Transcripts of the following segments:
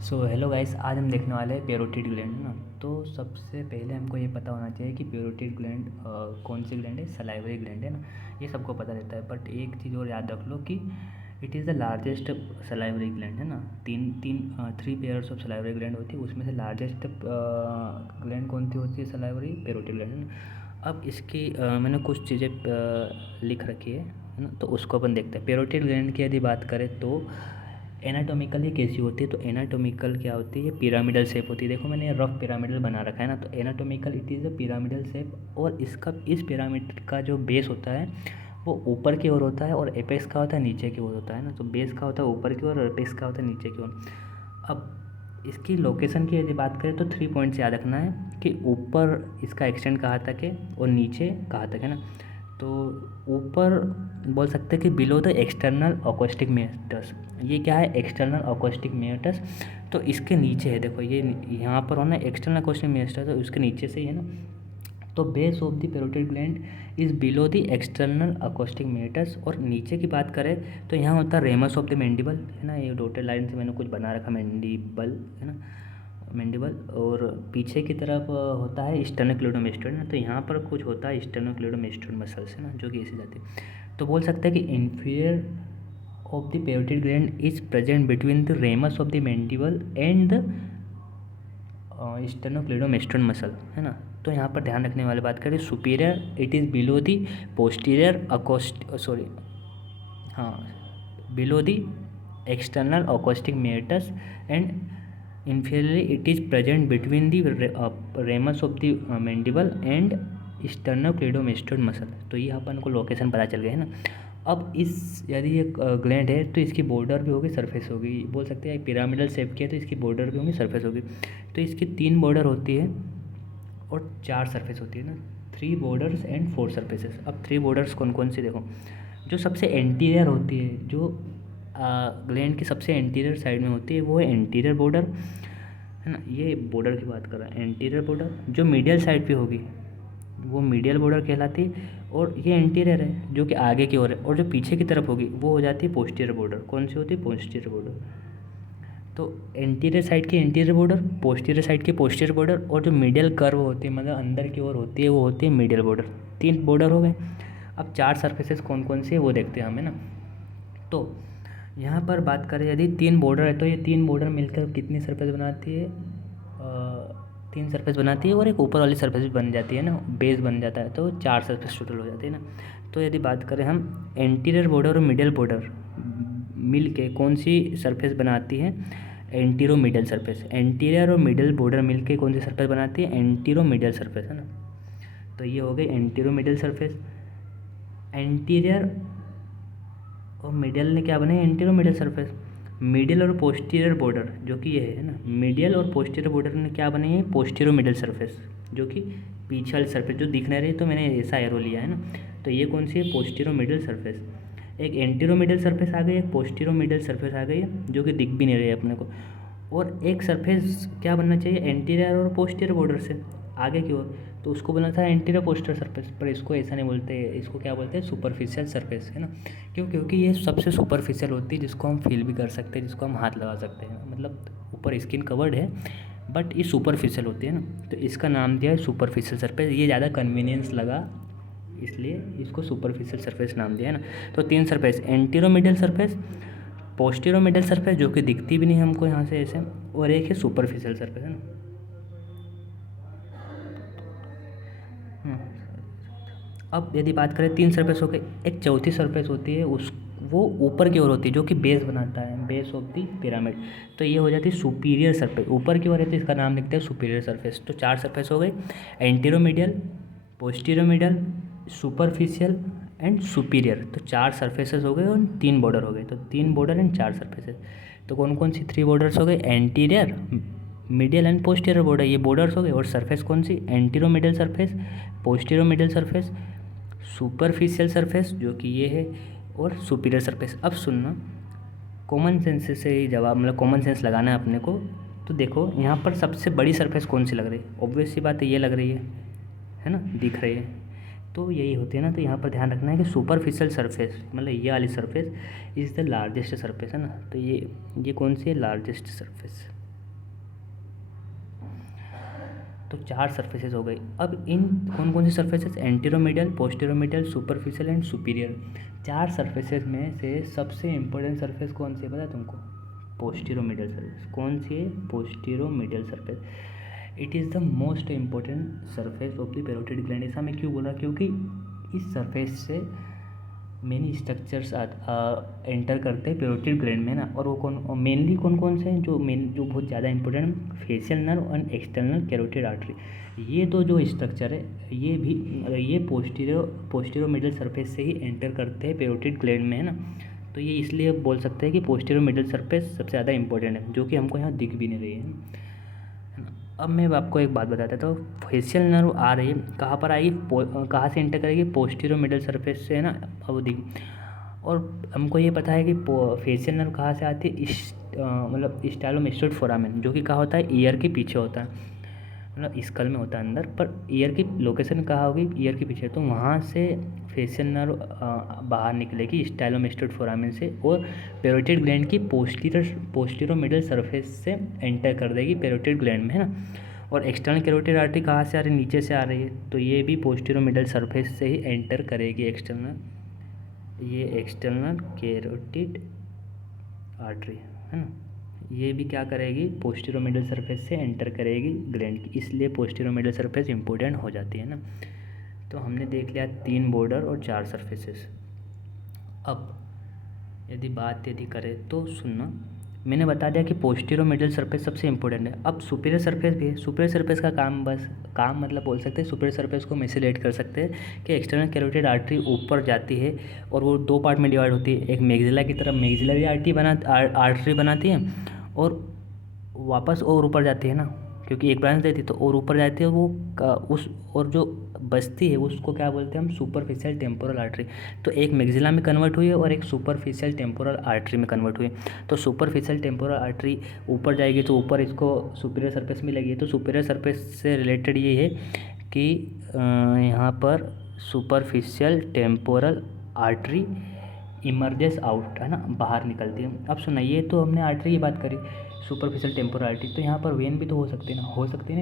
So hello guys, आज हम देखने वाले हैं पैरोटिड ग्लैंड ना। तो सबसे पहले हमको ये पता होना चाहिए कि पैरोटिड ग्लैंड कौन सी ग्लैंड है। सलाइवरी ग्लैंड है ना, ये सबको पता रहता है। बट एक चीज़ और याद रख लो कि it is the largest salivary gland है ना। तीन तीन three pairs of salivary gland होती है, उसमें से लार्जेस्ट ग्लैंड कौन सी होती है? सलाइवरी पैरोटिड ग्लैंड है ना। अब इसकी मैंने कुछ चीज़ें लिख रखी है ना, तो उसको अपन देखते हैं। पैरोटिड ग्लैंड की यदि बात करें तो एनाटॉमिकली कैसी होती है, तो एनाटॉमिकल क्या होती है? पिरामिडल शेप होती है। देखो मैंने ये रफ पिरामिडल बना रखा है ना, तो anatomical it is a pyramidal shape. और इसका इस पिरामिड का जो बेस होता है वो ऊपर की ओर होता है और एपेक्स का होता है नीचे की ओर होता है ना। तो बेस का होता है ऊपर की ओर और एपेक्स का होता है नीचे की ओर। अब इसकी लोकेशन की यदि बात करें तो 3 पॉइंट्स याद रखना है कि ऊपर इसका एक्सटेंड कहाँ तक है और नीचे कहाँ तक है ना। तो ऊपर बोल सकते हैं कि below the external acoustic meatus. ये क्या है? External acoustic meatus. तो इसके नीचे है, देखो ये यहाँ पर होना एक्सटर्नल अकोस्टिक मेटस, तो उसके नीचे से ही है ना। तो base of the parotid gland is below the external acoustic meatus. और नीचे की बात करें तो यहाँ होता है रेमस ऑफ द मैंडिबल है ना। ये डॉटेड लाइन से मैंने कुछ बना रखा, मैंडिबल है ना, मैंडिबल। और पीछे की तरफ होता है स्टेनोक्लेडोमेस्टोइड ना। तो यहाँ पर कुछ होता है स्टेनोक्लेडोमेस्टोइड मसल्स है ना, जो कि ऐसे जाते हैं। तो बोल सकते हैं कि inferior of the parotid gland is present between the ramus of the mandible and the sternocleidomastoid muscle है ना। तो यहाँ पर ध्यान रखने वाली बात करें, superior it is below the posterior अकोस्ट सॉरी हाँ below the external acoustic meatus and inferiorly it is present between the ramus of the mandible and sternocleidomastoid muscle। तो ये अपन को लोकेशन पता चल गया है ना। अब इस यदि ये ग्लैंड है तो इसकी बॉर्डर भी होगी, सरफेस होगी। बोल सकते हैं पिरामिडल शेप की है तो इसकी बॉर्डर भी होगी, सरफेस होगी। तो इसकी 3 बॉर्डर होती है और 4 सरफेस होती है ना। 3 बॉर्डर्स एंड 4 सरफेसेस। अब 3 बॉर्डर्स कौन कौन सी देखो। जो सबसे एंटीरियर होती है, जो ग्लैंड की सबसे एंटीरियर साइड में होती है, वो है एंटीरियर बॉर्डर है ना। ये बॉर्डर की बात कर रहा है, एंटीरियर बॉर्डर। जो मीडियल साइड पे होगी वो मीडियल बॉर्डर कहलाती है। और ये एंटीरियर है जो कि आगे की ओर है। और जो पीछे की तरफ होगी वो हो जाती है पोस्टीरियर बॉर्डर। कौन सी होती है? Posterior border. तो एंटीरियर साइड की एंटीरियर बॉर्डर, पोस्टीरियर साइड की पोस्टीरियर बॉर्डर, और जो मीडियल कर्व होती है मतलब अंदर की ओर होती है वो होती है मीडियल बॉर्डर। 3 बॉर्डर हो गए। अब 4 सरफेसेस कौन कौन सी है वो देखते हैं हमें ना। तो यहाँ पर बात करें यदि 3 बॉर्डर है तो ये 3 बॉर्डर मिलकर कितनी सरफेस बनाती है? 3 सरफेस बनाती है और एक ऊपर वाली सरफेस भी बन जाती है ना, बेस बन जाता है। तो 4 सरफेस टोटल हो जाती है ना। तो यदि बात करें हम एंटीरियर बॉर्डर और मिडिल बॉर्डर मिल के कौन सी सरफेस बनाती है? Antero middle surface. एंटीरियर और मिडल बॉर्डर मिल के कौन सी सरफेस बनाती है? एंटीरो मिडल सरफेस है ना। तो ये हो गई एंटीरो मिडल सरफेस। एंटीरियर और मिडियल ने क्या बनाया? Antero middle surface. मिडियल और पोस्टीरियर बॉर्डर जो कि ये है ना, मिडियल और पोस्टीरियर बॉर्डर ने क्या बनाई है? पोस्टीरियर मिडल सरफेस, जो कि पीछे वाली सरफेस जो दिख नहीं रही, तो मैंने ऐसा एरो लिया है ना। तो ये कौन सी है? Posterior middle surface. एक एंटीरो मिडल सरफेस आ गई, एक पोस्टीरियर मिडल सरफेस आ गई है, जो कि दिख भी नहीं रही है अपने को। और एक सरफेस क्या बनना चाहिए? एंटीरियर और पोस्टीरियर बॉर्डर से आगे की ओर, तो उसको बोलना था एंटीरियर पोस्टीरियर सरफेस। पर इसको ऐसा नहीं बोलते, इसको क्या बोलते हैं? सुपरफिशियल सरफेस है ना। क्यों? क्योंकि ये सबसे सुपरफिशियल होती है, जिसको हम फील भी कर सकते हैं, जिसको हम हाथ लगा सकते हैं। मतलब ऊपर स्किन कवर्ड है बट ये सुपरफिशियल होती है ना, तो इसका नाम दिया है सुपरफिशियल सरफेस। ये ज़्यादा कन्वीनियंस लगा इसलिए इसको सुपरफिशियल सरफेस नाम दिया है ना। तो 3 surface, antero middle surface, postero middle surface जो कि दिखती भी नहीं हमको यहाँ से ऐसे, और एक है सुपरफिशियल सरफेस है ना। अब यदि बात करें 3 सरफेस हो गए, एक चौथी सरफेस होती है उस वो ऊपर की ओर होती है, जो कि बेस बनाता है, बेस ऑफ द पिरामिड। तो ये हो जाती है सुपीरियर सरफेस, ऊपर की ओर रहती है, इसका नाम लिखते हैं सुपीरियर सरफेस। तो 4 सरफेस हो गई, एंटीरोमीडियल, पोस्टीरोमीडियल, सुपरफिशियल एंड सुपीरियर। तो 4 सरफेसेस हो गए और 3 बॉर्डर हो गए। तो 3 बॉर्डर एंड 4 सरफेसेस। तो कौन कौन सी 3 बॉर्डर्स हो गए? Anterior, medial and posterior border, ये बॉर्डर्स हो गए। और सरफेस कौन सी? Antero middle surface, posterior middle surface, superficial surface जो कि ये है, और सुपीरियर सरफेस। अब सुनना, कॉमन सेंस से ही जवाब, मतलब कॉमन सेंस लगाना है अपने को। तो देखो यहाँ पर सबसे बड़ी सरफेस कौन सी लग रही है? ऑब्वियस सी बात है, ये लग रही है ना, दिख रही है। तो यही होती है ना। तो यहाँ पर ध्यान रखना है कि सुपरफिशियल सरफेस मतलब ये वाली surface is the largest surface है ना। तो ये कौन सी है? Largest surface. तो 4 सरफेसेस हो गई। अब इन कौन कौन सी surfaces, anteromedial, posteromedial, superficial and superior. 4 surfaces में से सबसे इम्पोर्टेंट सरफेस कौन सी है पता है तुमको? Posteromedial surface. कौन सी है? Posteromedial surface. It is the most important surface of the parotid gland. ऐसा मैं क्यों बोला? क्योंकि इस सरफेस से मेनी स्ट्रक्चर्स एंटर करते हैं पैरोटिड ग्लैंड में ना। और वो मेनली कौन कौन से हैं जो बहुत ज़्यादा important? Facial nerve and external carotid artery. ये तो जो स्ट्रक्चर है ये पोस्टीरियर सरफेस से ही एंटर करते हैं पैरोटिड ग्लैंड में, है ना। तो ये इसलिए बोल सकते हैं कि पोस्टीरियर मिडल सरफेस सबसे ज़्यादा इंपॉर्टेंट है, जो कि हमको यहाँ दिख भी नहीं रही है ना। अब मैं आपको एक बात बताता था, तो फेशियल नर्व आ रही है कहाँ पर आएगी? कहाँ से एंटर करेगी? पोस्टीरियर मिडल सरफेस से, है ना। अब दिख, और हमको ये पता है कि फेशियल नर्व कहाँ से आती है? मतलब स्टाइलोमेस्टोइड फोरामेन, जो कि कहाँ होता है? ईयर के पीछे होता है, मतलब स्कल में होता है अंदर, पर ईयर की लोकेशन कहाँ होगी? ईयर के पीछे। तो वहाँ से फेशियल नर्व बाहर निकलेगी स्टाइलोमेस्टोइड फोरामेन से, और पैरोटिड ग्लैंड की पोस्टीरियर मिडल सरफेस से एंटर कर देगी पैरोटिड ग्लैंड में, है ना। और एक्सटर्नल कैरोटिड आर्टरी कहाँ से आ रही है? नीचे से आ रही है, तो ये भी पोस्टीरियर मिडल सरफेस से ही एंटर करेगी ये एक्सटर्नल कैरोटिड आर्टरी, है ना। ये भी क्या करेगी? पोस्टीरियर मिडल सरफेस से एंटर करेगी ग्लैंड की, इसलिए पोस्टीरियर मिडल सरफेस इंपॉर्टेंट हो जाती है ना। तो हमने देख लिया 3 बॉर्डर और 4 सरफेसेस। अब यदि करें तो सुनना, मैंने बता दिया कि पोस्टीरियर मिडल सरफेस सबसे इंपॉर्टेंट है। अब सुपीरियर सरफेस भी है। सुपीरियर सरफेस का काम मतलब बोल सकते हैं, सुपीरियर सरफेस को मैसेलेट कर सकते हैं कि एक्सटर्नल कैरोटिड आर्टरी ऊपर जाती है और वो 2 पार्ट में डिवाइड होती है। एक मैक्सिला की तरफ मैक्सिलरी आर्टरी बनाती है, और वापस और ऊपर जाती है ना, क्योंकि एक ब्रांच देती है तो और ऊपर जाती है वो उस, और जो बचती है उसको क्या बोलते हैं हम? Superficial temporal artery. तो एक मैक्सिला में कन्वर्ट हुई है और एक सुपरफिशियल टेम्पोरल आर्टरी में कन्वर्ट हुई। तो सुपरफिशियल टेम्पोरल आर्टरी ऊपर जाएगी तो ऊपर इसको सुपीरियर सरफेस मिलेगी। तो सुपीरियर सरफेस से रिलेटेड ये है कि यहाँ पर superficial temporal artery emerges out, है ना, बाहर निकलती है। अब सुनाइए, तो हमने आर्टरी की बात करी, सुपरफिशियल टेम्पोरल आर्टरी, तो यहाँ पर वेन भी तो हो सकती है ना,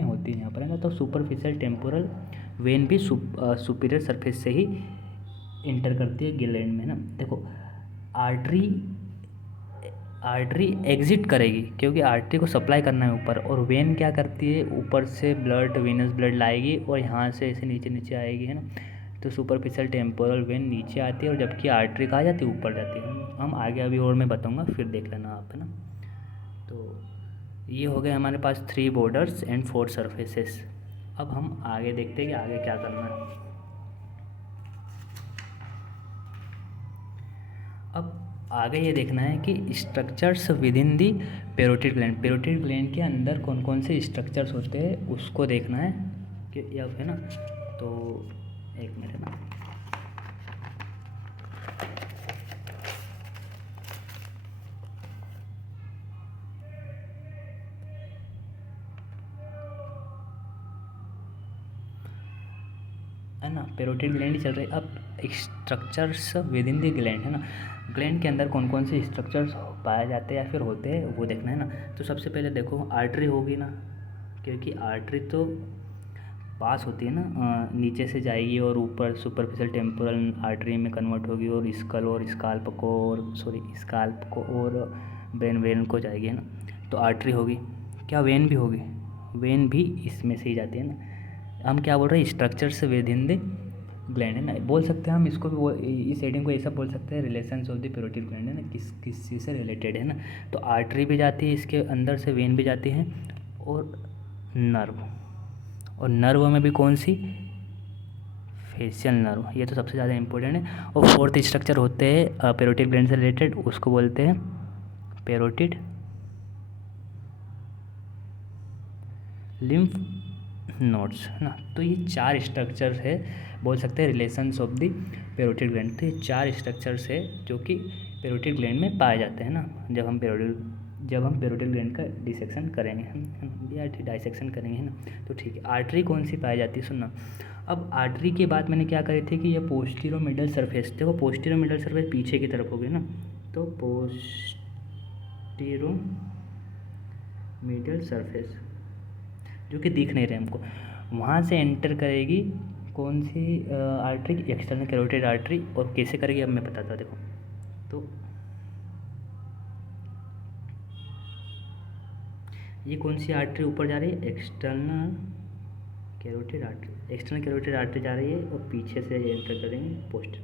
होती है यहाँ पर, है ना। तो सुपरफिशियल टेम्पोरल वेन भी सुपीरियर सरफेस से ही इंटर करती है ग्लैंड में, ना। देखो, आर्टरी एग्जिट करेगी क्योंकि आर्टरी को सप्लाई करना है ऊपर, और वेन क्या करती है? ऊपर से वीनस ब्लड लाएगी और यहाँ से ऐसे नीचे नीचे आएगी, है ना। तो सुपरफिशियल टेम्पोरल वेन नीचे आती है और जबकि आर्टरी कहाँ जाती है? ऊपर जाती है। हम आगे अभी और मैं बताऊँगा, फिर देख लेना आप, है ना। तो ये हो गए हमारे पास 3 बॉर्डर्स एंड 4 सरफेसेस। अब हम आगे देखते हैं कि आगे क्या करना है। अब आगे ये देखना है कि structures with in the parotid gland के अंदर कौन कौन से स्ट्रक्चर्स होते हैं उसको देखना है कि अब, है ना। तो एक मिनट ना, है ना, पैरोटिड ग्लैंड ही चल रही है। अब structures with in the gland, है ना, ग्लैंड के अंदर कौन कौन से स्ट्रक्चर्स पाए जाते हैं या फिर होते हैं वो देखना है ना। तो सबसे पहले देखो, आर्टरी होगी ना, क्योंकि आर्टरी तो पास होती है ना, नीचे से जाएगी और ऊपर सुपरफिशियल टेम्पोरल आर्टरी में कन्वर्ट होगी और स्काल्प को और ब्रेन को जाएगी, है ना। तो आर्टरी होगी। क्या वेन भी होगी? वेन भी इसमें से ही जाती है ना। हम क्या बोल रहे हैं? Structures with in the gland, है ना, बोल सकते हैं हम इसको भी, इस हेडिंग को ऐसा बोल सकते हैं, relations of the parotid gland, है ना, किस चीज़ से रिलेटेड है ना। तो आर्टरी भी जाती है इसके अंदर से, वेन भी जाती है, और नर्व में भी कौन सी? Facial nerve. ये तो सबसे ज़्यादा इंपॉर्टेंट है। और 4th स्ट्रक्चर होते हैं पैरोटिड ग्लैंड से रिलेटेड, उसको बोलते हैं पैरोटिड लिम्फ नोड्स, है ना। तो ये 4 स्ट्रक्चर्स है, बोल सकते हैं relations of the parotid gland. तो ये 4 स्ट्रक्चर्स है जो कि पैरोटिड ग्लैंड में पाए जाते हैं ना। जब हम पैरोटिड ग्लैंड का डिसेक्शन करेंगे, हम या डाइसेक्शन करेंगे, है ना। तो ठीक है, आर्टरी कौन सी पाई जाती है सुनना। अब आर्टरी की बात मैंने क्या करी थी कि ये पोस्टीरियर मिडल सरफेस, देखो पोस्टीरियर मिडल सरफेस पीछे की तरफ होगी ना, तो पोस्टीरियर मिडल सरफेस जो कि दिख नहीं रहे हमको, वहाँ से एंटर करेगी कौन सी आर्टरी, एक्सटर्नल कैरोटिड आर्टरी। और कैसे करेगी अब मैं बताता हूँ, देखो। तो ये कौन सी आर्टरी ऊपर जा रही है, external carotid artery. External carotid artery जा रही है और पीछे से एंटर करेंगे पोस्ट,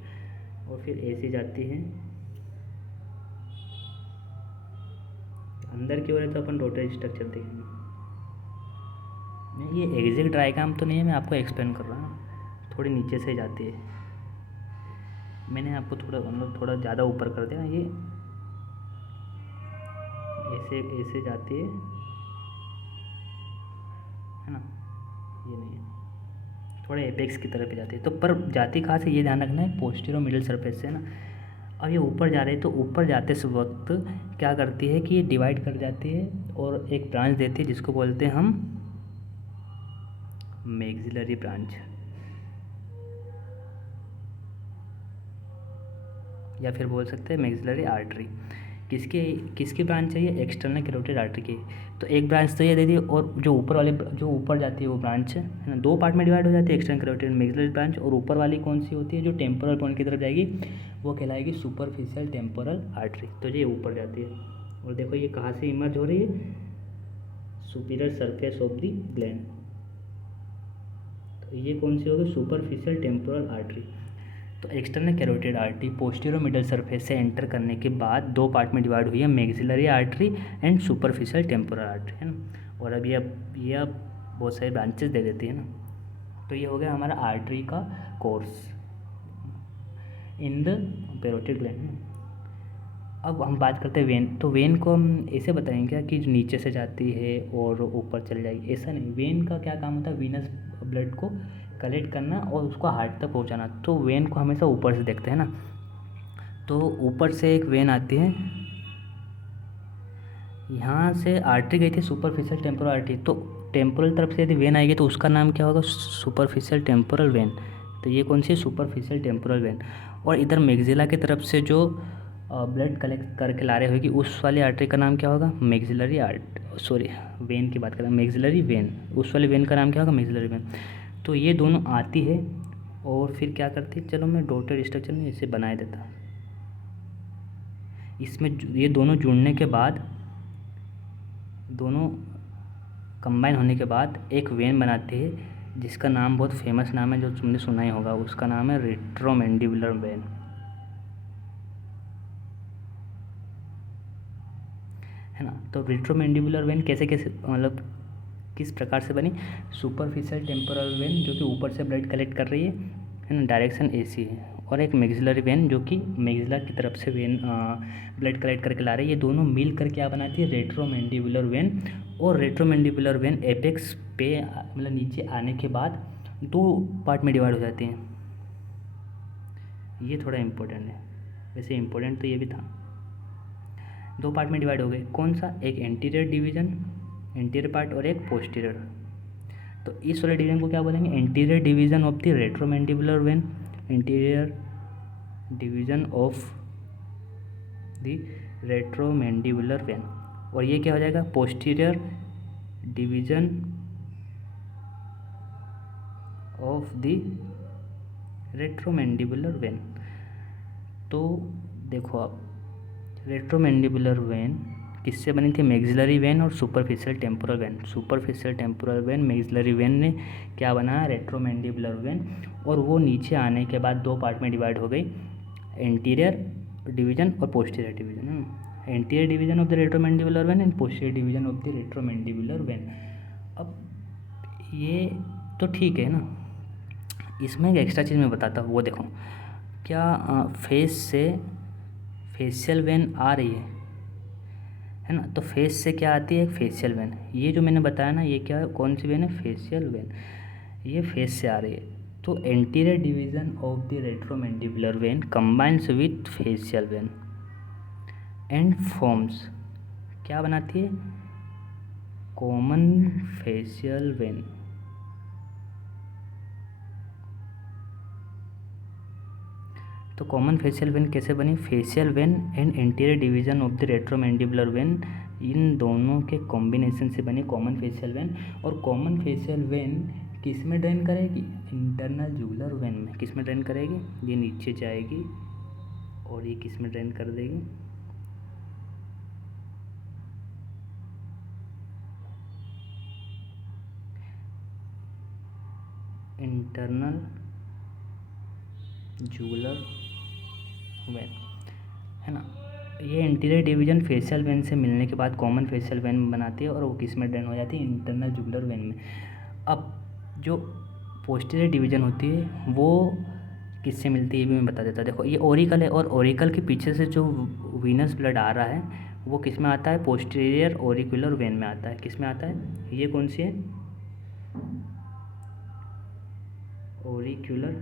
और फिर ऐसी जाती है अंदर की ओर है, तो अपन रोटरी स्ट्रक्चर देखेंगे। नहीं, ये एग्जैक्ट डायग्राम तो नहीं है, मैं आपको एक्सप्लेन कर रहा हूँ। थोड़ी नीचे से जाती है, मैंने आपको थोड़ा मतलब थोड़ा ज़्यादा ऊपर कर दिया। ये ऐसे ऐसे जाती है ना, ये नहीं है, थोड़े एपेक्स की तरफ जाती है। तो पर जाती कहाँ से, ये ध्यान रखना है, पोस्टीरियर मिडिल सरफेस से ना। अब ये ऊपर जा रही है, तो ऊपर जाते से वक्त क्या करती है कि ये डिवाइड कर जाती है और एक ब्रांच देती है, जिसको बोलते हैं हम मैक्सिलरी ब्रांच, या फिर बोल सकते हैं मैक्सिलरी आर्टरी। किसकी किसकी ब्रांच चाहिए, एक्सटर्नल कैरोटिड आर्टरी की। तो एक ब्रांच तो ये दे दी, और जो ऊपर वाले जो ऊपर जाती है वो ब्रांच है ना, दो पार्ट में डिवाइड हो जाती है, एक्सटर्नल कैरोटिड मैक्सिलरी ब्रांच। और ऊपर वाली कौन सी होती है, जो टेम्पोरल पॉइंट की तरफ जाएगी, वो कहलाएगी सुपरफिशियल टेम्पोरल आर्टरी। तो ये ऊपर जाती है। और देखो ये कहाँ से इमर्ज हो रही है, superior surface of the gland. तो ये कौन सी होगी, सुपरफिशियल टेम्पोरल आर्टरी। तो external carotid artery posterior middle surface से एंटर करने के बाद दो पार्ट में डिवाइड हुई है, maxillary artery and superficial temporal artery, है ना। और अब ये बहुत सारी ब्रांचेस दे देती है ना। तो ये हो गया हमारा आर्टरी का course in the carotid gland. अब हम बात करते हैं वेन। तो वेन को हम ऐसे बताएंगे क्या कि नीचे से जाती है और ऊपर चली जाएगी, ऐसा नहीं। वेन का क्या काम होता है, वीनस ब्लड को कलेक्ट करना और उसको हार्ट तक पहुंचाना। तो वेन को हमेशा ऊपर से देखते हैं ना। तो ऊपर से एक वेन आती है, यहाँ से आर्टरी गई थी सुपरफिशियल टेम्पोरल आर्टरी, तो टेम्पोरल तरफ से यदि वेन आएगी तो उसका नाम क्या होगा, सुपरफिशियल टेम्पोरल वेन। तो ये कौन सी, सुपरफिशियल टेम्पोरल वेन। और इधर मैक्सिला की तरफ से जो ब्लड कलेक्ट करके ला रहे होगी, उस वाली आर्टरी का नाम क्या होगा, मैक्सिलरी वेन की बात करें, मैक्सिलरी वेन। उस वाली वेन का नाम क्या होगा, मैक्सिलरी वेन। तो ये दोनों आती है और फिर क्या करती है, चलो मैं डॉटेड स्ट्रक्चर में इसे बनाए देता। इसमें ये दोनों जुड़ने के बाद, दोनों कंबाइन होने के बाद एक वेन बनाती है, जिसका नाम बहुत फेमस नाम है, जो तुमने सुना ही होगा। उसका नाम है रेट्रोमैंडिबुलर वेन, है ना। तो रेट्रोमैंडिबुलर वेन कैसे कैसे मतलब किस प्रकार से बनी, सुपरफिशियल टेम्पोरल वेन जो कि ऊपर से ब्लड कलेक्ट कर रही है ना, डायरेक्शन एसी है। और एक मैक्सिलरी वेन जो कि मैक्सिला की तरफ से वेन ब्लड कलेक्ट करके ला रही है। ये दोनों मिल कर क्या बनाती है, रेट्रोमैंडिबुलर वेन। और रेट्रोमैंडिबुलर वेन एपेक्स पे मतलब नीचे आने के बाद दो पार्ट में डिवाइड हो जाती हैं। ये थोड़ा इम्पोर्टेंट है, वैसे इम्पोर्टेंट तो ये भी था। दो पार्ट में डिवाइड हो गए, कौन सा, एक एंटीरियर डिवीज़न, एंटीरियर पार्ट, और एक पोस्टीरियर। तो इस वाले डिवीजन को क्या बोलेंगे, anterior division of the retromandibular vein, anterior division of the retromandibular vein. और ये क्या हो जाएगा, posterior division of the retromandibular vein. तो देखो आप, रेट्रोमैंडिबुलर वेन किससे बनी थी, मैक्सिलरी वेन और superficial temporal vein. Superficial temporal vein, maxillary vein ने क्या बनाया, रेट्रोमैंडिबुलर वेन। और वो नीचे आने के बाद दो पार्ट में डिवाइड हो गई, एंटीरियर डिवीजन और posterior division. Anterior division of the retromandibular vein and posterior division of the retromandibular vein. अब ये तो ठीक है ना। इसमें एक एक्स्ट्रा चीज़ मैं बताता हूँ, वो देखो क्या फेस से फेशियल वेन आ रही है ना। तो फेस से क्या आती है, फेशियल वेन। ये जो मैंने बताया ना, ये क्या है, कौन सी वेन है, फेशियल वेन। ये फेस से आ रही है। तो anterior division of the retromandibular vein combines with facial vein and forms क्या बनाती है, कॉमन फेशियल वेन। तो कॉमन फेशियल वेन कैसे बनी, facial vein and anterior division of the retromandibular vein इन दोनों के कॉम्बिनेशन से बने कॉमन फेशियल वेन। और कॉमन फेशियल वेन किस में ड्रेन करेगी? इंटरनल जुगुलर वेन में। किस में ड्रेन करेगी? ये नीचे जाएगी और ये किस में ड्रेन कर देगी? इंटरनल जुगुलर वेन, है ना। ये इंटीरियर डिवीजन फेशियल वेन से मिलने के बाद कॉमन फेशियल वेन बनाती है और वो किस में ड्रेन हो जाती है? इंटरनल जुगुलर वेन में। अब जो पोस्टीरियर डिवीजन होती है वो किससे मिलती है ये भी मैं बता देता हूँ। देखो ये ओरिकल है और ओरिकल के पीछे से जो वीनस ब्लड आ रहा है वो किस में आता है? पोस्टीरियर ओरिकुलर वेन में आता है। किस में आता है? ये कौन सी है? ओरिकुलर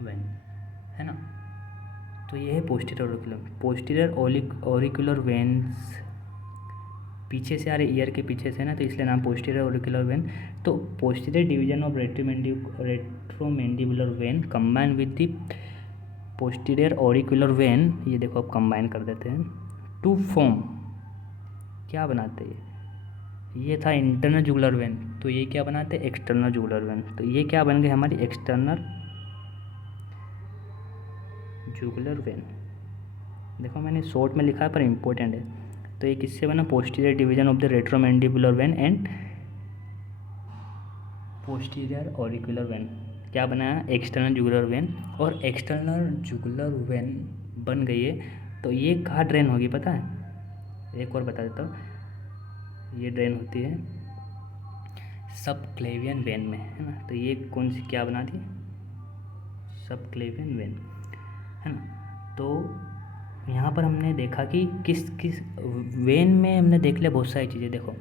वेन, है ना। तो ये है पोस्टीरियर ओरिकुलर। पोस्टीरियर ओरिकुलर वेन्स पीछे से आ रहे, ईयर के पीछे से ना, तो इसलिए नाम पोस्टीरियर ओरिकुलर वेन। तो posterior division of retromandibular vein combine with the posterior auricular vein, ये देखो अब कंबाइन कर देते हैं टू फॉर्म, क्या बनाते हैं? ये था इंटरनल जुगुलर वेन, तो ये क्या बनाते हैं? External jugular when. तो ये क्या बन गई हमारी? External jugular when. देखो मैंने शॉर्ट में लिखा है पर इम्पोर्टेंट है। तो ये किससे बना? Posterior division of the retromandibular vein and posterior auricular vein. क्या बनाया? External jugular vein. और एक्सटर्नल जुगुलर वेन बन गई है तो ये कहाँ ड्रेन होगी पता है? एक और बता देता हूँ। ये ड्रेन होती है सब क्लेवियन वेन में, है ना। तो ये कौन सी क्या बना दी? सब क्लेवियन वेन, है ना। तो यहाँ पर हमने देखा कि किस किस वेन में हमने देख लिया बहुत सारी चीज़ें। देखो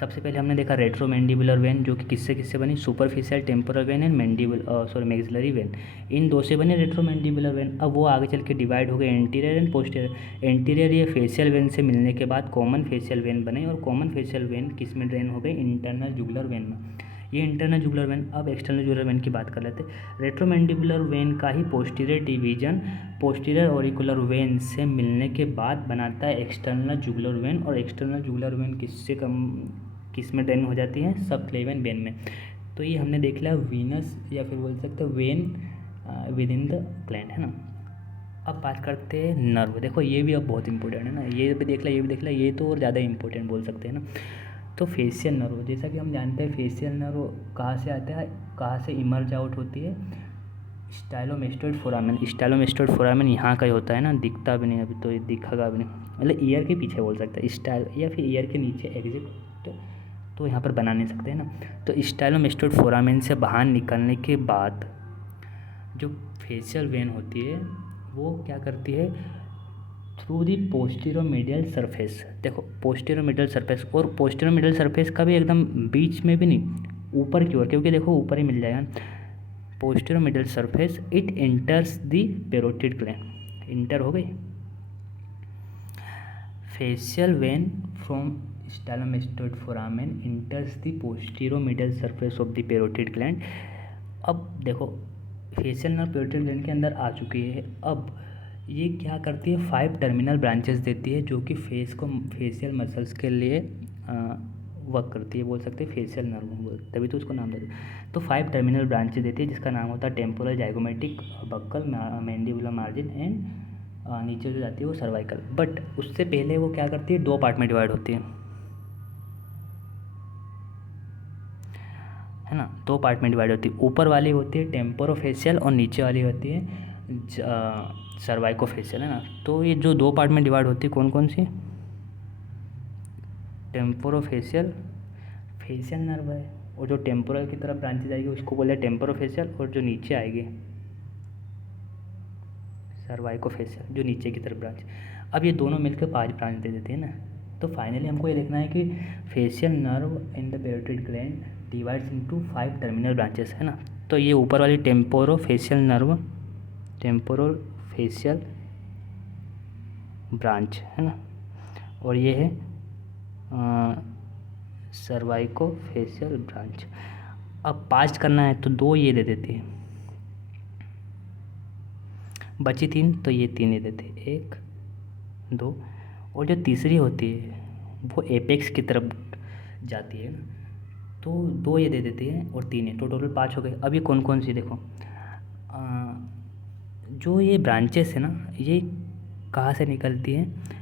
सबसे पहले हमने देखा रेट्रोमैंडिबुलर वेन जो कि किससे किससे बनी? Superficial temporal vein and maxillary vein. इन दो से बने रेट्रोमैंडिबुलर वेन। अब वो आगे चल के डिवाइड हो गए एंटीरियर एंड पोस्टीरियर। एंटीरियर ये फेशियल वेन से मिलने के बाद कॉमन फेशियल वेन बने और कॉमन फेशियल वेन किस में ड्रेन हो गई? इंटरनल जुगुलर वेन में। ये इंटरनल जुगुलर वेन। अब एक्सटर्नल जुगुलर वेन की बात कर लेते हैं। रेट्रोमैंडिबुलर वेन का ही posterior division posterior auricular vein से मिलने के बाद बनाता है एक्सटर्नल जुगुलर वेन। और एक्सटर्नल जुगुलर वेन किस में ड्रेन हो जाती है? सब क्लेवियन वेन में। तो ये हमने देख लिया वीनस या फिर बोल सकते हैं when with in the gland, है ना। अब बात करते हैं नर्व। देखो ये भी अब बहुत इंपॉर्टेंट है ना, ये भी देख लिया, ये भी देख लिया, ये तो और ज़्यादा इंपॉर्टेंट बोल सकते हैं ना। तो फेशियल नर्व, जैसा कि हम जानते हैं फेशियल नर्व कहाँ से आता है, कहाँ से इमर्ज आउट होती है? स्टाइलोमेस्टोइड फोरामेन। स्टाइलोमेस्टोइड फोरामेन यहाँ का ही होता है ना, दिखता भी नहीं, अभी तो ये दिखेगा भी नहीं, मतलब ईयर के पीछे बोल सकते हैं स्टाइल, या फिर ईयर के नीचे एग्जिट, तो यहाँ पर बना नहीं सकते हैं ना। तो स्टाइलोमेस्टोइड फोरामेन से बाहर निकलने के बाद जो फेशियल वेन होती है वो क्या करती है? Through the posteromedial surface. देखो पोस्टीरोमीडियल सरफेस, और पोस्टीरोमीडियल सरफेस का भी एकदम बीच में भी नहीं, ऊपर की ओर, क्योंकि देखो ऊपर ही मिल जाएगा। Posteromedial surface it enters the parotid gland. Enter हो गई facial vein from stylomastoid foramen enters the posteromedial surface of the parotid gland. अब देखो फेशियल नर्व पेरोटिड ग्लैंड के अंदर आ चुकी है। अब ये क्या करती है? 5 टर्मिनल ब्रांचेस देती है जो कि फेशियल मसल्स के लिए वर्क करती है, बोल सकते हैं फेशियल नर्व, तभी तो उसको नाम देते हैं। तो 5 टर्मिनल ब्रांचेस देती है जिसका नाम होता है temporal, zygomatic, buccal, mandibular margin and नीचे जो जाती है वो सर्वाइकल। बट उससे पहले वो क्या करती है? 2 पार्ट में डिवाइड होती है ना, 2 पार्ट में डिवाइड होती है। ऊपर वाली होती है टेम्पोरोफेशियल और नीचे वाली होती है सर्वाइकोफेशियल, है ना। तो ये जो 2 पार्ट में डिवाइड होती है कौन कौन सी? टेम्पोरोफेशियल, फेशियल नर्व है, और जो टेम्पोरल की तरफ ब्रांचेज आएगी उसको बोले टेम्पोरोफेशियल, और जो नीचे आएगी सर्वाइकोफेशियल, जो नीचे की तरफ ब्रांच। अब ये दोनों मिलकर 5 ब्रांच दे देते हैं ना। तो फाइनली हमको ये लिखना है कि facial nerve in the parotid gland divides into 5 terminal branches, है ना। तो ये ऊपर वाली टेम्पोरोफेशियल नर्व, टेम्पोरोफेशियल ब्रांच, है ना, और ये है सर्वाइकोफेशियल ब्रांच। अब पास्ट करना है तो 2 ये दे देती है, बची 3 तो ये 3 ही देते, 1 2 और जो तीसरी होती है वो एपेक्स की तरफ जाती है ना। तो 2 ये दे देते हैं और 3 है, तो टोटल 5 हो गए। अब ये कौन कौन सी देखो, जो ये ब्रांचेस है ना, ये कहाँ से निकलती हैं,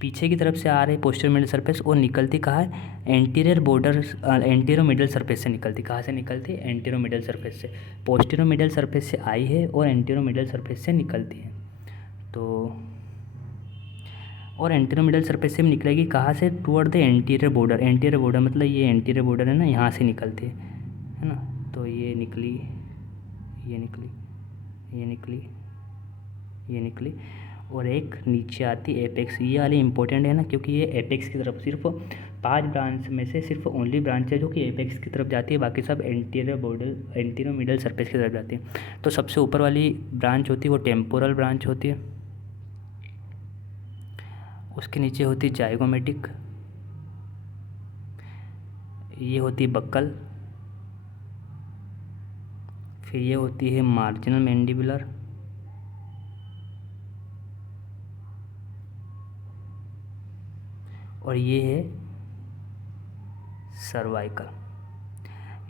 पीछे की तरफ से आ रहे पोस्टीरियर मिडल सरफेस, और निकलती कहाँ है, anterior border, anterior middle surface से निकलती। कहाँ से निकलती है, एंटीरियर मिडल सरफेस से। पोस्टीरियर मिडल सरफेस से आई है और एंटीरियर मिडल सरफेस से निकलती है। तो और एंटीरियर मिडल सरफेस से निकलेगी कहाँ से, toward the anterior border. Anterior border मतलब ये एंटीरियर बॉर्डर है ना, यहाँ से निकलती है ना। तो ये निकली, ये निकली, ये निकली, ये निकली, और एक नीचे आती एपेक्स। ये वाली इंपॉर्टेंट है ना, क्योंकि ये एपेक्स की तरफ, सिर्फ 5 ब्रांच में से सिर्फ ओनली ब्रांच है जो कि एपेक्स की तरफ जाती है, बाकी सब anterior border, anterior middle surface की तरफ जाती है। तो सबसे ऊपर वाली ब्रांच होती है वो टेम्पोरल ब्रांच होती है, उसके नीचे होती है जाइगोमेटिक, ये होती है बक्कल, फिर ये होती है मार्जिनल मैंडिबुलर, और ये है सर्वाइकल।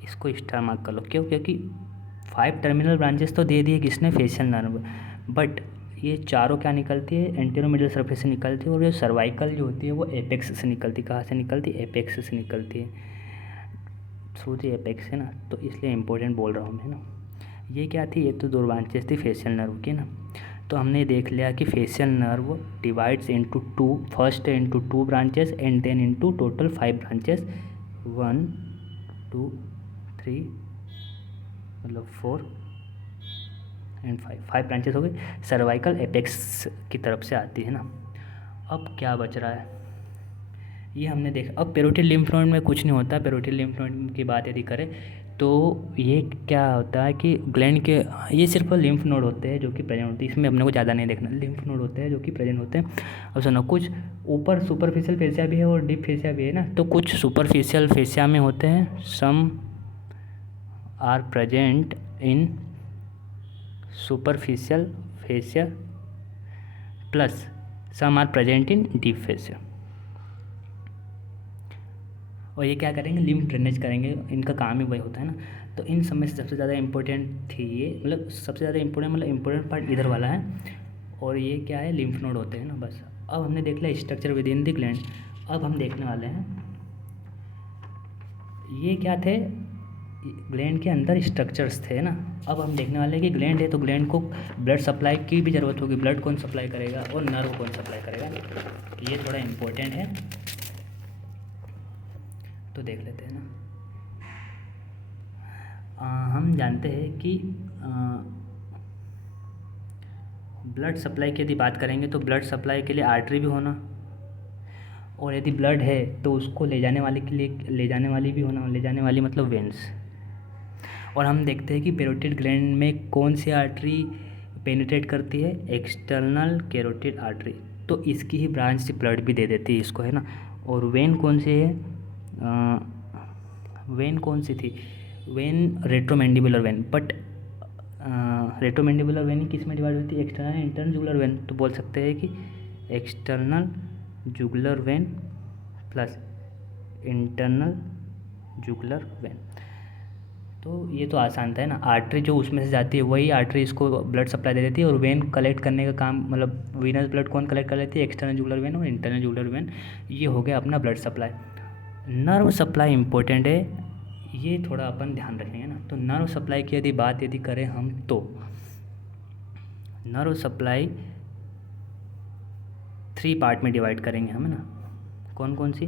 इसको स्टार मार्क कर लो, क्यों, क्योंकि 5 टर्मिनल ब्रांचेस तो दे दिए किसने, फेशियल नर्व, बट ये चारों क्या निकलती है, एंटीरियर मिडल सरफेस से निकलती है, और ये सर्वाइकल जो होती है वो एपेक्स से निकलती है। कहाँ से निकलती है, एपेक्स से निकलती है, थ्रू द एपेक्स है ना, तो इसलिए इम्पोर्टेंट बोल रहा हूँ मैं ना। ये क्या थी, ये तो 2 ब्रांचेस थी फेशियल नर्व की ना। तो हमने देख लिया कि facial nerve divides into 2, first into 2 branches and then into total 5 branches, 1 2 3 मतलब 4 एंड 5 ब्रांचेस हो गई। सर्वाइकल एपेक्स की तरफ से आती है ना। अब क्या बच रहा है, ये हमने देखा। अब पेरोटिड लिम्फ नोड में कुछ नहीं होता। पेरोटिड लिम्फ नोड की बात यदि करें तो ये क्या होता है कि ग्लैंड के, ये सिर्फ लिम्फ नोड होते हैं जो कि प्रेजेंट होते हैं, इसमें अपने को ज़्यादा नहीं देखना। लिम्फ नोड होते हैं जो कि प्रेजेंट होते हैं। अब सुनो, कुछ ऊपर सुपरफिशियल फेसिया भी है और डीप फेसिया भी है ना। तो कुछ सुपरफिशियल फेसिया में होते हैं, some are present in superficial fascia plus some are present in deep fascia. और ये क्या करेंगे, लिम्फ ड्रेनेज करेंगे, इनका काम ही वही होता है ना। तो इन सब में से सबसे ज़्यादा इम्पोर्टेंट थी ये, मतलब सबसे ज़्यादा इम्पोर्टेंट, मतलब इम्पोर्टेंट पार्ट इधर वाला है, और ये क्या है, लिम्फ नोड होते हैं ना, बस। अब हमने देख लिया structure with in the gland. अब हम देखने वाले हैं ये क्या थे, ग्लैंड के अंदर स्ट्रक्चर्स थे ना। अब हम देखने वाले हैं कि ग्लैंड है तो ग्लैंड को ब्लड सप्लाई की भी ज़रूरत होगी। ब्लड कौन सप्लाई करेगा और नर्व कौन सप्लाई करेगा, ये थोड़ा इम्पोर्टेंट है, तो देख लेते हैं ना। हम जानते हैं कि ब्लड सप्लाई की यदि बात करेंगे तो ब्लड सप्लाई के लिए आर्टरी भी होना, और यदि ब्लड है तो उसको ले जाने वाले के लिए ले जाने वाली भी होना, ले जाने वाली मतलब वेंस। और हम देखते हैं कि पेरोटिड ग्लैंड में कौन सी आर्टरी पेनिट्रेट करती है, एक्सटर्नल कैरोटिड आर्टरी, तो इसकी ही ब्रांच से ब्लड भी दे देती है इसको, है ना। और वेन कौन सी है, वेन कौन सी थी, वेन रेट्रोमैंडिबुलर वेन, बट रेट्रोमैंडिबुलर वेन किस में डिवाइड होती है, एक्सटर्नल इंटरनल जुगुलर वेन। तो बोल सकते हैं कि external jugular when plus internal jugular when. तो ये तो आसान था, है ना। आर्टरी जो उसमें से जाती है वही आर्टरी इसको ब्लड सप्लाई दे देती है, और वेन कलेक्ट करने का काम, मतलब वीनस ब्लड कौन कलेक्ट कर लेती है, एक्सटर्नल जुगुलर वेन और इंटरनल जुगुलर वेन। ये हो गया अपना blood supply. Nerve supply important है, ये थोड़ा अपन ध्यान रखेंगे ना। तो नर्व सप्लाई की यदि बात यदि करें हम, तो नर्व सप्लाई 3 पार्ट में डिवाइड करेंगे हम, है ना। कौन कौन सी,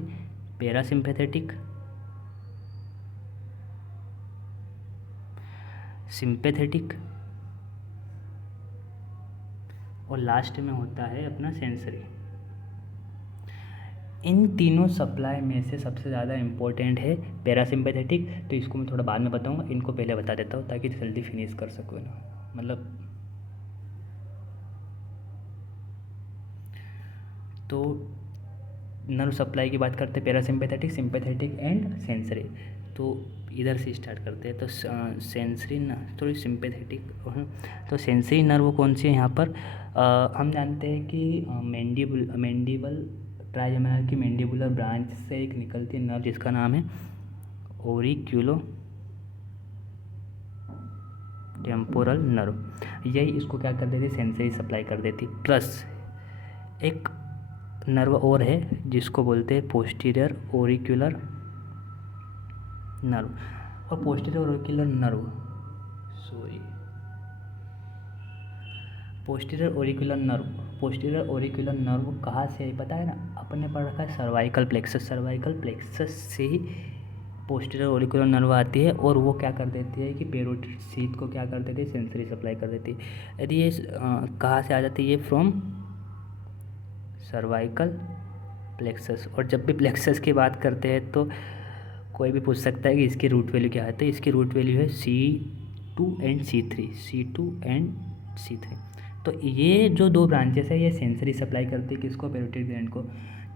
पैरासिम्पैथेटिक, सिंपैथेटिक, और लास्ट में होता है अपना सेंसरी। इन तीनों सप्लाई में से सबसे ज़्यादा इम्पोर्टेंट है पैरासिम्पैथेटिक। तो इसको मैं थोड़ा बाद में बताऊंगा, इनको पहले बता देता हूँ ताकि जल्दी फिनिश कर सकूँ ना, मतलब। तो नर्व सप्लाई की बात करते हैं, पैरासिम्पैथेटिक, सिंपैथेटिक एंड सेंसरी। तो इधर से स्टार्ट करते हैं। तो सेंसरी थोड़ी सिंपैथेटिक, तो सेंसरी नर्व कौन सी है यहाँ पर, हम जानते हैं कि मैंडिबल ट्राइजेमिनल की मैंडिबुलर ब्रांच से एक निकलती है नर्व जिसका नाम है ओरिक्यूलो टेम्पोरल नर्व। यही इसको क्या कर देती, सेंसरी सप्लाई कर देती। प्लस एक नर्व और है जिसको बोलते हैं पोस्टीरियर ओरिक्यूलर नर्व। और पोस्टीरियर ओरिक्यूलर नर्व पोस्टीरियर ओरिक्यूलर नर्व कहाँ से है पता है ना, अपन ने पढ़ रखा है सर्वाइकल प्लेक्सस से ही पोस्टीरियर ओरिक्यूलर नर्व आती है। और वो क्या कर देती है कि पेरोटिड शीथ को क्या कर देती है, सेंसरी सप्लाई कर देती है। यदि ये कहाँ से आ जाती है, ये फ्रॉम सर्वाइकल प्लेक्सस। और जब भी प्लेक्सस की बात करते हैं तो कोई भी पूछ सकता है कि इसकी रूट वैल्यू क्या है, तो इसकी रूट वैल्यू है C2 एंड C3। तो ये जो दो ब्रांचेस है ये सेंसरी सप्लाई करती है किसको, पेरोटिड ग्लैंड को।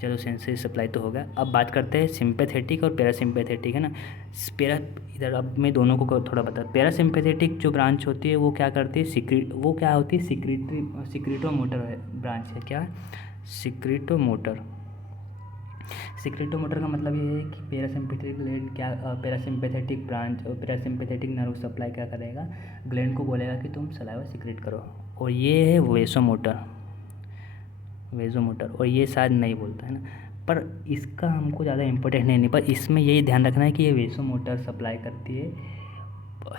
चलो सेंसरी सप्लाई तो हो गया। अब बात करते हैं सिंपैथेटिक और पैरासिम्पैथेटिक, है ना। इधर अब मैं दोनों को थोड़ा बता। पैरासिम्पैथेटिक जो ब्रांच होती है वो क्या करती है, वो क्या होती है, सिक्रीटोमोटर ब्रांच है। क्या, सिक्रीटोमोटर का मतलब ये है कि पैरासिम्पैथेटिक ग्लैंड क्या, पैरासिम्पैथेटिक नर्व सप्लाई क्या करेगा, ग्लैंड को बोलेगा कि तुम सलाइवा सिक्रेट करो। और ये है वेसोमोटर, और ये शायद नहीं बोलता है ना, पर इसका हमको ज़्यादा इम्पोर्टेंट नहीं, पर इसमें यही ध्यान रखना है कि ये वेसोमोटर सप्लाई करती है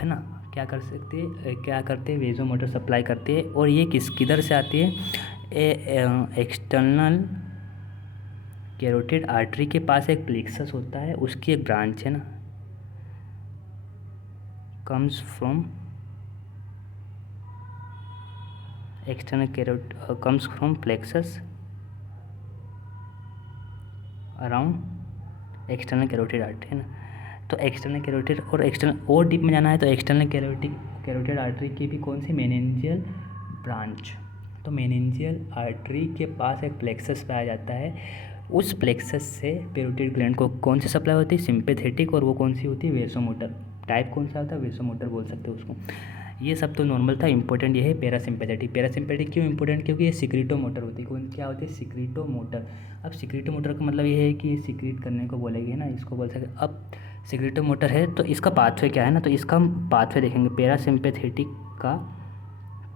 ना। क्या करते हैं, वेसोमोटर सप्लाई करती है। और ये किधर से आती है, एक्सटर्नल कैरोटिड आर्टरी के पास एक प्लेक्सस होता है, उसकी एक ब्रांच है ना, comes from plexus around external carotid artery, है ना। तो एक्सटर्नल कैरोटिड और डीप में जाना है तो एक्सटर्नल कैरोटिड आर्टरी की भी कौन सी, मेनिंजियल ब्रांच। तो मेनिंजियल आर्टरी के पास एक प्लेक्सस पाया जाता है, उस प्लेक्सस से पेरोटिड ग्लैंड को कौन सी सप्लाई होती है, सिंपैथेटिक, और वो कौन सी होती है, वेसोमोटर। टाइप कौन सा होता है, वेसोमोटर बोल सकते हो उसको। ये सब तो नॉर्मल था, इंपॉर्टेंट ये है पैरासिम्पैथेटिक क्यों इंपॉर्टेंट, क्योंकि ये सिक्रीटोमोटर होती है। कौन क्या होती है, सिक्रीटोमोटर। अब सिक्रीटोमोटर का मतलब ये है कि ये सिक्रीट करने को बोलेगी, है ना, इसको बोल सकते। अब सिक्रीटोमोटर है तो इसका पाथवे क्या है ना, तो इसका हम पाथवे देखेंगे। पैरासिम्पैथेटिक का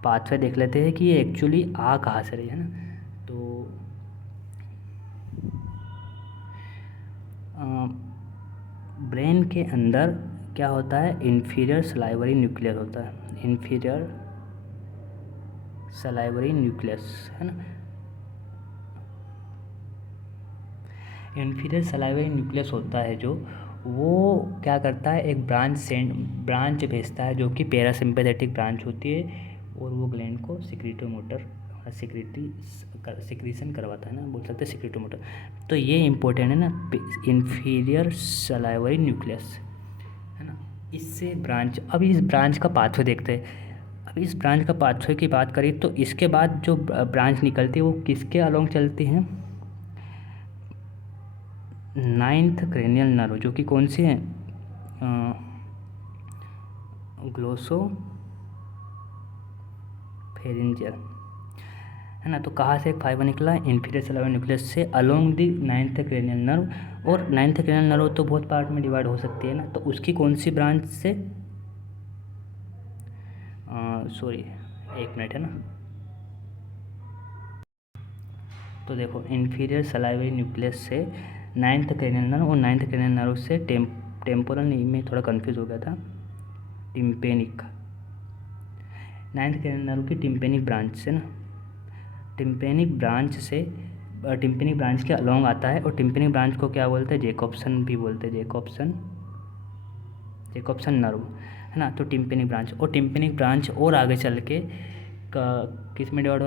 पाथवे देख लेते हैं कि ये एक्चुअली आ कहाँ से रही है ना। तो ब्रेन के अंदर क्या होता है, इन्फीरियर सलाइवरी न्यूक्लियस होता है, इन्फीरियर सलाइवरी न्यूक्लियस, है ना। इन्फीरियर सलाइवरी न्यूक्लियस होता है जो, वो क्या करता है, एक ब्रांच भेजता है जो कि पैरासिम्पैथेटिक ब्रांच होती है, और वो ग्लैंड को सिक्रीशन करवाता है ना, बोल सकते हैं सिक्रीटोमोटर। तो ये इंपॉर्टेंट है ना, इन्फीरियर सलाइवरी न्यूक्लियस, है ना। इससे ब्रांच, अब इस ब्रांच का पाथवे देखते हैं। अब इस ब्रांच का पाथवे की बात करें तो इसके बाद जो ब्रांच निकलती है वो किसके अलोंग चलती है, 9th क्रेनियल नर्व, जो कि कौन सी है, ग्लोसोफेरिंजियल, है ना। तो कहाँ से एक फाइबर निकला, इन्फीरियर सलाइवरी न्यूक्लियस से along the 9th cranial nerve. और 9th क्रेनियल नर्व तो बहुत पार्ट में डिवाइड हो सकती है ना, तो उसकी कौन सी ब्रांच से, एक मिनट, है ना। तो देखो, इन्फीरियर सलाइवरी न्यूक्लियस से 9th क्रेनियल नर्व, और 9th क्रेनियल नर्व से टेम्पोरल में थोड़ा कंफ्यूज हो गया था, टिम्पेनिक, 9th क्रेनियल नर्व की टिम्पेनिक ब्रांच से ना, टिम्पेनिक ब्रांच के अलोंग आता है। और टिम्पेनिक ब्रांच को क्या बोलते हैं, जैकोब्सन भी बोलते हैं, जैकोब्सन नर्व, है ना। तो टिम्पेनिक ब्रांच, और टिम्पेनिक ब्रांच और आगे चल के किस में डिवाइड,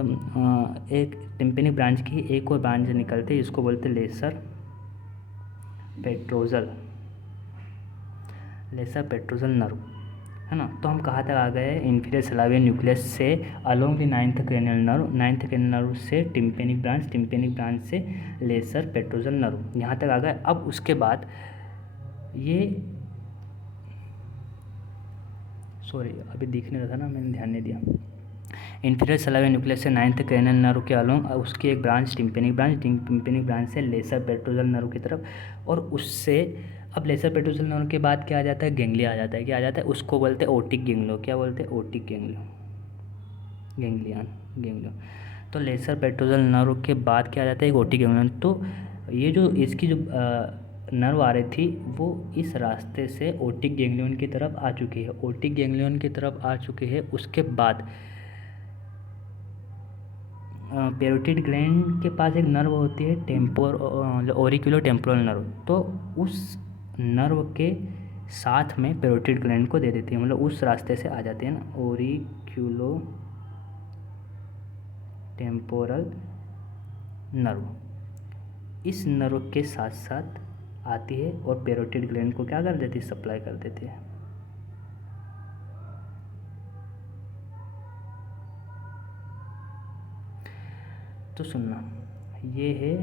एक टिम्पेनिक ब्रांच की एक और ब्रांच निकलती है जिसको बोलते हैं लेसर पेट्रोजल नर्व, है ना। तो हम कहाँ तक आ गए, इन्फीरियर सलाइवरी न्यूक्लियस से along the 9th cranial nerve से टिम्पेनिक ब्रांच से लेसर पेट्रोजल नर्व, यहाँ तक आ गए। अब उसके बाद ये अभी दिखने रहा था ना, मैंने ध्यान नहीं दिया। इंफीरियर सलाइवरी न्यूक्लियस से 9th क्रेनियल नर्व के अलोंग उसकी एक ब्रांच टिम्पेनिक ब्रांच से लेसर पेट्रोजल नर्व की तरफ, और उससे अब लेसर पेट्रोजल नर्व के बाद क्या आ जाता है, गेंगलिया आ जाता है। क्या आ जाता है, उसको बोलते हैं ओटिक गेंगलियो। क्या बोलते हैं, ओटिक गेंगलियन। तो लेसर पेट्रोजल नर्व के बाद क्या आ जाता है, एक ओटिक गेंगलियन। तो ये जो इसकी जो नर्व आ रही थी वो इस रास्ते से ओटिक गेंगलियन की तरफ आ चुकी है, ओटिक गेंगलियन की तरफ आ चुकी है। उसके बाद पैरोटिड ग्लैंड के पास एक नर्व होती है ऑरिक्यूलो टेम्पोरल नर्व। तो उस नर्व के साथ में पैरोटिड ग्लैंड को दे देती है, मतलब उस रास्ते से आ जाती है ना, ऑरिक्यूलो टेम्पोरल नर्व इस नर्व के साथ साथ आती है और पैरोटिड ग्लैंड को क्या कर देती है, सप्लाई कर देती है। तो सुनना, ये है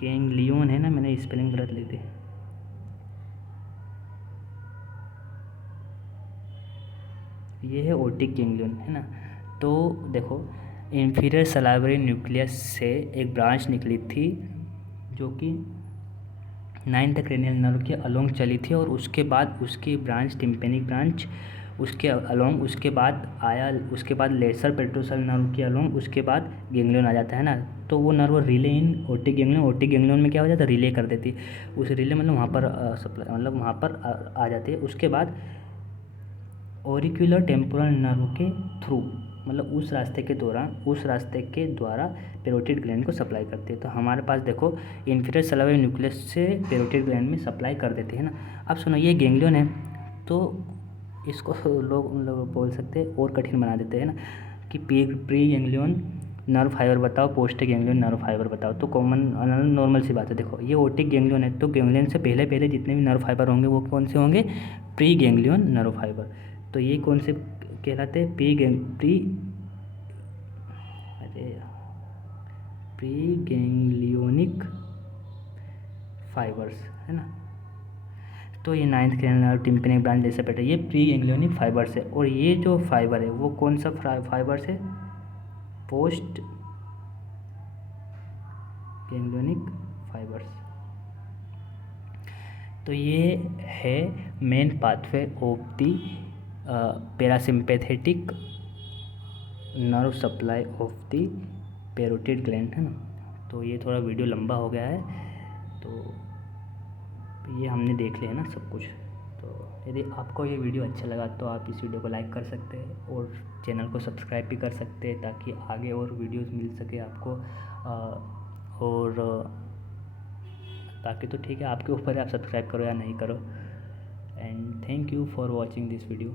गैंग्लियन है ना, मैंने स्पेलिंग गलत लिख दी, ये है ओटिक गैंग्लियन, है ना। तो देखो, इंफीरियर सलाइवरी न्यूक्लियस से एक ब्रांच निकली थी जो कि 9th क्रेनियल नर्व के अलोंग चली थी, और उसके बाद उसकी ब्रांच टिम्पेनिक ब्रांच उसके अलोंग, उसके बाद लेसर पेट्रोसल नर्व के अलोंग, उसके बाद गेंगलियन आ जाता है ना। तो वो नर्व रिले इन ओटिक गेंगलियन में क्या हो जाता है, रिले कर देती है। उस रिले मतलब वहाँ पर सप्लाई, मतलब वहाँ पर आ जाती है। उसके बाद ऑरिक्यूलर टेम्पोरल नर्व के थ्रू, मतलब उस रास्ते के द्वारा पैरोटिड ग्लैंड को सप्लाई करती है। तो हमारे पास देखो, इंफीरियर सलाइवरी न्यूक्लियस से पैरोटिड ग्लैंड में सप्लाई कर देते हैं ना। अब सुनो, ये गैंग्लियन है, तो इसको लोग बोल सकते हैं और कठिन बना देते हैं ना, कि प्री गैंग्लियन नर्व फाइबर बताओ, पोस्ट गैंग्लियन नर्व फाइबर बताओ। तो कॉमन नॉर्मल सी बात है। देखो, ये ओटिक गैंग्लियन है, तो गैंग्लियन से पहले जितने भी नर्व फाइबर होंगे वो कौन से होंगे, प्री गैंग्लियन नर्व फाइबर। तो ये कौन से कहलाते हैं, प्री गैंग्लियोनिक फाइबर्स, है ना। तो ये 9th cranial nerve, tympanic branch, lesser petrosal, ये प्री गैंग्लियोनिक फाइबर्स है। और ये जो फाइबर है वो कौन सा फाइबर्स है, पोस्ट गैंग्लियोनिक फाइबर्स। तो ये है main pathway of the parasympathetic nerve supply of the parotid gland, है ना। तो ये थोड़ा वीडियो लंबा हो गया है, तो ये हमने देख लिया है ना सब कुछ। तो यदि आपको ये वीडियो अच्छा लगा तो आप इस वीडियो को लाइक कर सकते हैं और चैनल को सब्सक्राइब भी कर सकते हैं, ताकि आगे और वीडियोस मिल सके आपको। और बाकी तो ठीक है, आपके ऊपर है, आप सब्सक्राइब करो या नहीं करो। And thank you for watching this video.